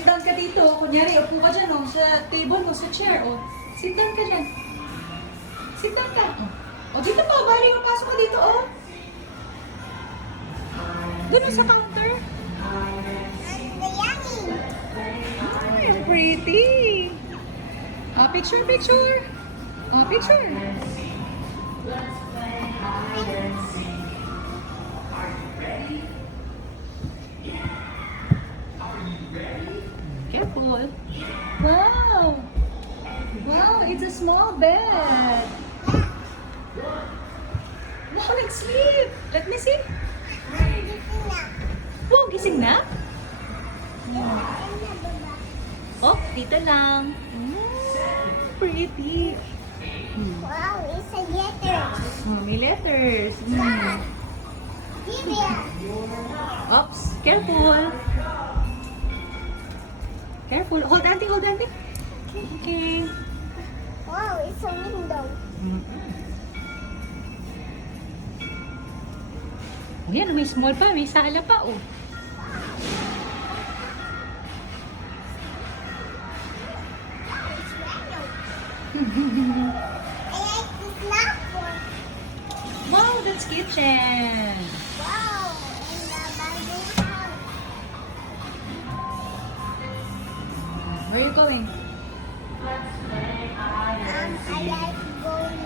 Sit down ka dito. Kunyari, upo ka dyan, oh, sa table mo, sa chair, oh. Sit down ka dyan. Sit down ka. Oh, dito pa, bali, mapasok ka dito, oh. Doon sa counter. Ay, ang pretty. Oh, picture, picture. Oh, picture. Careful. Wow. Wow, it's a small bed. Wow, let's sleep. Let me see. Wow, gising na? Oh, dito lang. Pretty. Wow, it's a letter. Oh, may letters. Give it. Oops, careful. Careful. Hold, auntie, hold, auntie. Okay. Wow, it's a window. Ayan, may small pa, may sala pa, oh. I like this laptop. Wow, that's kitchen. Wow, and the Bible house. Where are you going? I like going.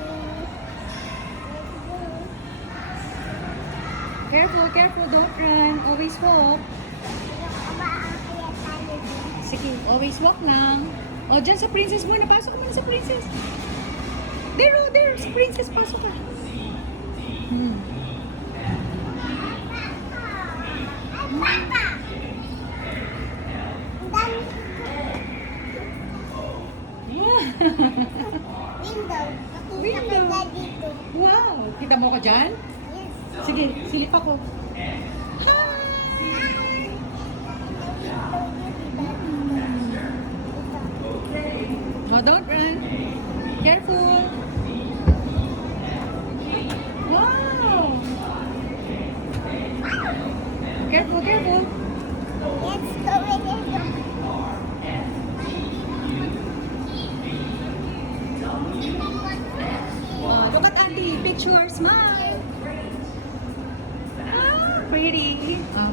Careful, careful, don't run. Always walk. Aba, kaya tayo din. Sige, always walk lang. O, dyan sa princess muna. Pasok ka muna sa princess. There, oh, there. Sa princess, pasok ka. Papa! Ang dami. Window. Nakita Window. ka dito. Wow! Kita mo ka dyan? Yes. Sige, silip ako. Oh, don't run. Careful. Wow! Careful, careful. Let's go with it. Oh, look at auntie. Picture, smile. Ah, pretty. Oh.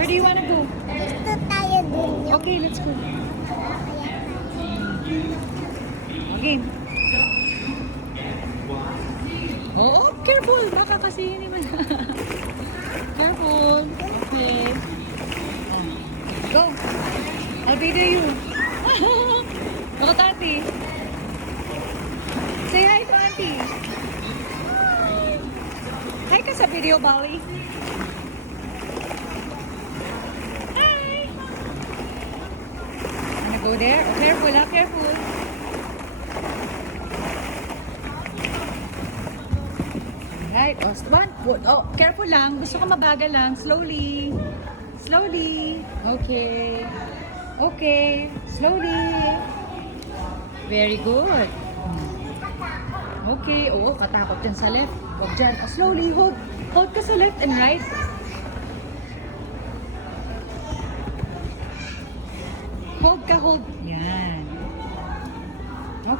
Where do you want to go? Gusto tayo dun yung Okay, let's go. Okay. Oo, careful. Baka kasi hindi man. Careful. Okay. Oh. Go. I'll video you. Look at auntie. Say hi to auntie. Hi ka sa video, Bali. Hi. Wanna go there? Oh, careful, ah, careful. Right. Oh, one. Oh, careful lang. Gusto ko mabagal lang. Slowly. Slowly. Okay. Okay. Slowly. Very good. Okay. Oo, katakot dyan sa left. Huwag dyan. Oh, slowly. Hold. Hold ka sa left and right. Hold ka, hold. Yan.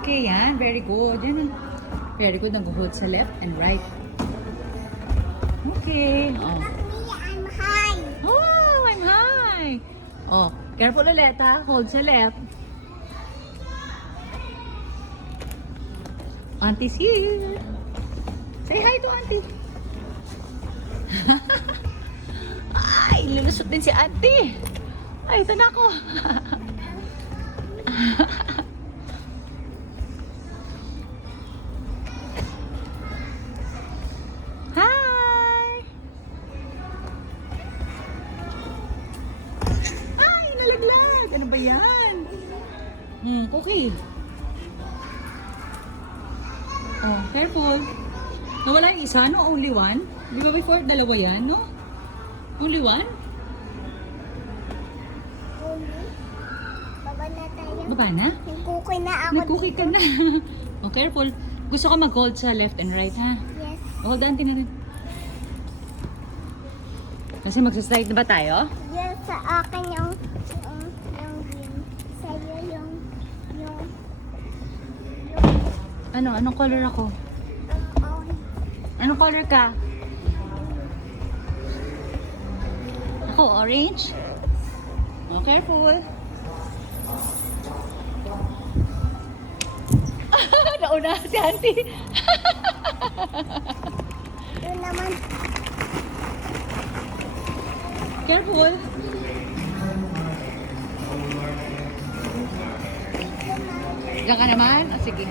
Okay, yan. Very good. Yan. Very good. Nag-hold sa left and right. Okay. Oh. Me, I'm high. Oh, I'm high. Oh, careful ulit ha. Hold sa left. Auntie's here. Say hi to auntie. Ay, lulusot din si auntie. Ay, ito na ako. Hi! Ay, nalaglag! Ano ba yan? Cookie. Oh, careful. Nawala yung isa, no? Only one? Di ba before dalawa yan, no? Only one? Baba na tayo. Baba na? Nagkukoy na ako Nag-cookie ka dito. na. Oh, careful. Gusto ko mag-hold sa left and right, ha? Yes. Hold auntie na rin. Kasi magsaslide na ba tayo? Yan sa akin yung green. Sa'yo yung Ano? Anong color ako? orange. Anong color ka? Ako, orange? Oh, careful. Nauna si auntie. Yun naman. Careful. Diyan ka naman? O, sige.